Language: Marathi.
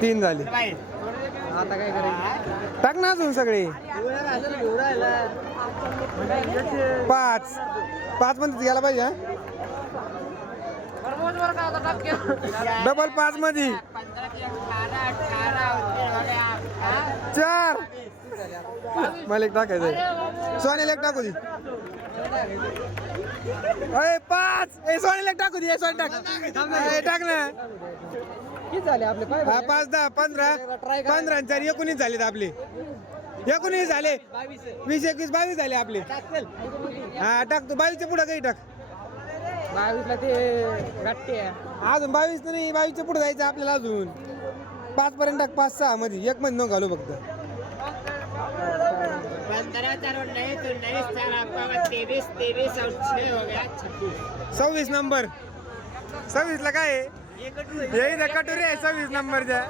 तीन झाले. आता काय करायचं? टाक ना अजून सगळे. पाच पाच मध्ये गेला पाहिजे हा. डबल पाच मध्ये चार. मला एक टाकायचं. सोन्याला एक टाकू दे. अरे पाच. सोन्याला एक टाकू दे. सोन टाक. टाक ना. किती झाले आपले? हा 5 10 15 15 आणि 4 19 झालेत आपले. 19 झाले. 20 21 22 झाले आपले. हा टाकतो 22च्या पुढे काही टाक. 22ला ते गट्टे आहे. अजून 22 नाही. 22च्या पुढे जायचं आपल्याला अजून. 5 पर्यंत टाक. 5 6 मध्ये एक मध्ये न घालू फक्त. 26 नंबर. 26 ला काय आहे? यही कटोरी आहे 26 नंबरच्या.